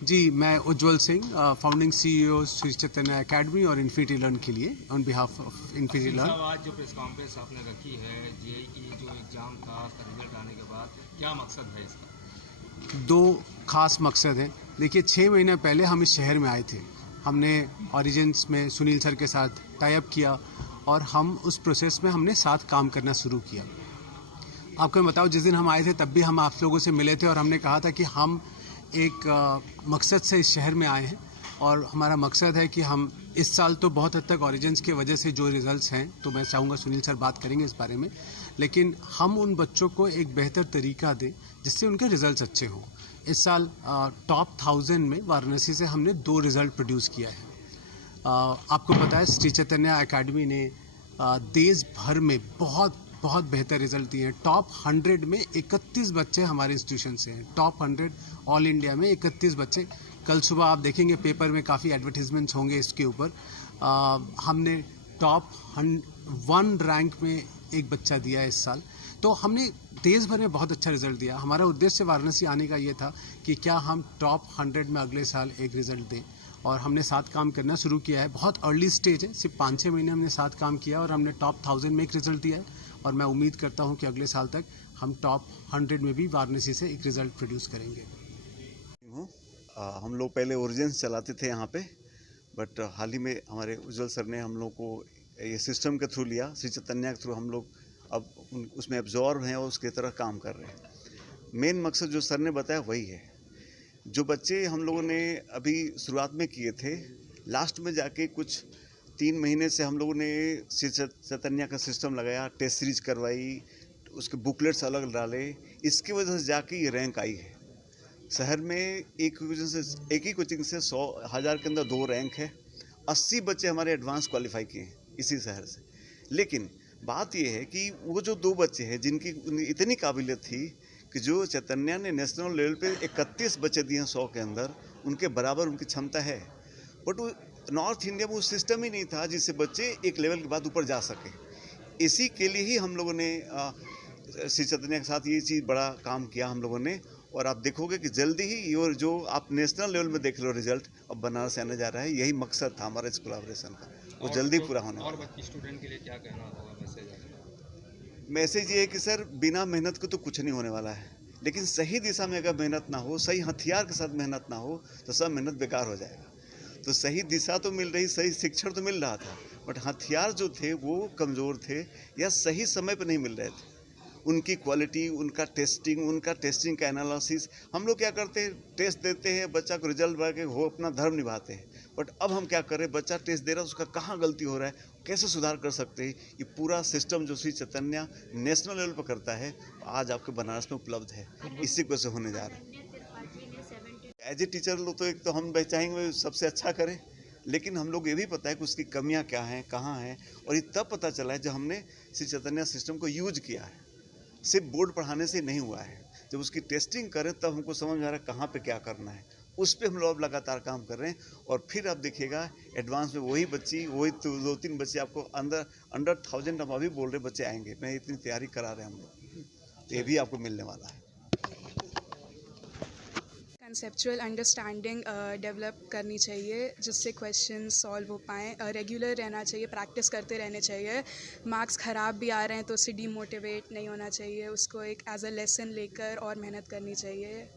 जी, मैं उज्ज्वल Singh, founding CEO Shri Chaitanya academy और infinity learn के लिए on behalf of infinity learn. आज जो प्रेस कॉन्फ्रेंस आपने रखी है, जेईई की जो एग्ज़ाम था उसका रिजल्ट आने के बाद, क्या मकसद है इसका? दो खास मकसद हैं। देखिए, 6 महीने पहले हम इस शहर में आए थे। हमने ऑरिजिन्स में सुनील सर के साथ टाई अप किया और हम उस प्रोसेस में हमने साथ काम करना शुरू किया। आपको मैं बताऊँ, जिस दिन हम आए थे तब भी हम आप लोगों से मिले थे और हमने कहा था कि हम एक मकसद से इस शहर में आए हैं और हमारा मकसद है कि हम इस साल तो बहुत हद तक ऑरिजिन्स की वजह से जो रिजल्ट्स हैं, तो मैं चाहूँगा सुनील सर बात करेंगे इस बारे में, लेकिन हम उन बच्चों को एक बेहतर तरीका दें जिससे उनके रिजल्ट्स अच्छे हों। इस साल टॉप 1000 में वाराणसी से हमने 2 रिज़ल्ट प्रोड्यूस किया है। आपको पता है श्री चैतन्य एकेडमी ने देश भर में बहुत बेहतर रिजल्ट दिए हैं। टॉप 100 में 31 बच्चे हमारे इंस्टीट्यूशन से हैं। टॉप 100 ऑल इंडिया में 31 बच्चे। कल सुबह आप देखेंगे पेपर में काफ़ी एडवर्टीजमेंट्स होंगे इसके ऊपर। हमने टॉप 1 रैंक में एक बच्चा दिया है इस साल। तो हमने देश भर में बहुत अच्छा रिजल्ट दिया। हमारा उद्देश्य वाराणसी आने का ये था कि क्या हम टॉप 100 में अगले साल एक रिजल्ट दें, और हमने साथ काम करना शुरू किया है। बहुत अर्ली स्टेज है, सिर्फ 5-6 महीने हमने साथ काम किया और हमने टॉप 1000 में एक रिजल्ट दिया है और मैं उम्मीद करता हूं कि अगले साल तक हम टॉप 100 में भी वाराणसी से एक रिजल्ट प्रोड्यूस करेंगे। हम लोग पहले ओरिजिन्स चलाते थे यहाँ पे, बट हाल ही में हमारे उज्ज्वल सर ने हम लोग को ये सिस्टम के थ्रू लिया, श्री चैतन्य के थ्रू हम लोग अब उसमें एब्जॉर्व हैं और उसकी तरह काम कर रहे हैं। मेन मकसद जो सर ने बताया वही है। जो बच्चे हम लोगों ने अभी शुरुआत में किए थे, लास्ट में जाके कुछ 3 महीने से हम लोगों ने श्री चैतन्य का सिस्टम लगाया, टेस्ट सीरीज करवाई, उसके बुकलेट्स अलग डाले, इसकी वजह से जाके ये रैंक आई है। शहर में एक ही कोचिंग से 100,000 के अंदर 2 रैंक है। 80 बच्चे हमारे एडवांस क्वालिफाई किए हैं इसी शहर से। लेकिन बात यह है कि वो जो 2 बच्चे हैं जिनकी इतनी काबिलियत थी कि जो चैतन्य ने नेशनल लेवल पे 31 बच्चे दिए हैं 100 के अंदर, उनके बराबर उनकी क्षमता है। बट वो नॉर्थ इंडिया में वो सिस्टम ही नहीं था जिससे बच्चे एक लेवल के बाद ऊपर जा सके। इसी के लिए ही हम लोगों ने श्री चैतन्य के साथ ये चीज़ बड़ा काम किया हम लोगों ने। और आप देखोगे कि जल्दी ही ये जो आप नेशनल लेवल में देख लो रिजल्ट अब बनारस आने जा रहा है। यही मकसद था हमारे इस कोलैबोरेशन का, वो जल्दी पूरा होने वाला है। और बाकी स्टूडेंट के लिए क्या कहना होगा मैसेज? मैसेज ये है कि सर, बिना मेहनत को तो कुछ नहीं होने वाला है, लेकिन सही दिशा में अगर मेहनत ना हो, सही हथियार के साथ मेहनत ना हो, तो सब मेहनत बेकार हो जाएगा। तो सही दिशा तो मिल रही, सही शिक्षण तो मिल रहा था, बट हथियार जो थे वो कमज़ोर थे या सही समय पर नहीं मिल रहे थे। उनकी क्वालिटी, उनका टेस्टिंग का एनालिसिस। हम लोग क्या करते हैं, टेस्ट देते हैं, बच्चा को रिजल्ट बना के वो अपना धर्म निभाते हैं। बट अब हम क्या करें, बच्चा टेस्ट दे रहा है, उसका कहाँ गलती हो रहा है, कैसे सुधार कर सकते हैं, ये पूरा सिस्टम जो श्री चैतन्य नेशनल लेवल पर करता है, आज आपके बनारस में उपलब्ध है। इसी को से होने जा रहा है। एज ए टीचर लोग तो एक तो हम चाहेंगे सबसे अच्छा करें, लेकिन हम लोग ये भी पता है कि उसकी कमियां क्या हैं, कहाँ हैं, और ये तब पता चला है जब हमने श्री चैतन्य सिस्टम को यूज किया है। सिर्फ बोर्ड पढ़ाने से नहीं हुआ है, जब उसकी टेस्टिंग करें तब हमको समझ में आ रहा है कहाँ पे क्या करना है। उस पर हम लोग अब लगातार काम कर रहे हैं, और फिर आप देखिएगा एडवांस में वही 2-3 बच्चे आपको अंडर 1000 हम अभी बोल रहे बच्चे आएंगे। मैं इतनी तैयारी करा रहे हैं हम लोग, तो ये भी आपको मिलने वाला है। कंसेप्चुअल अंडरस्टैंडिंग डेवलप करनी चाहिए, जिससे क्वेश्चन सॉल्व हो पाएँ। रेगुलर रहना चाहिए, प्रैक्टिस करते रहने चाहिए। मार्क्स ख़राब भी आ रहे हैं तो उससे डीमोटिवेट नहीं होना चाहिए, उसको एक एज अ लेसन लेकर और मेहनत करनी चाहिए।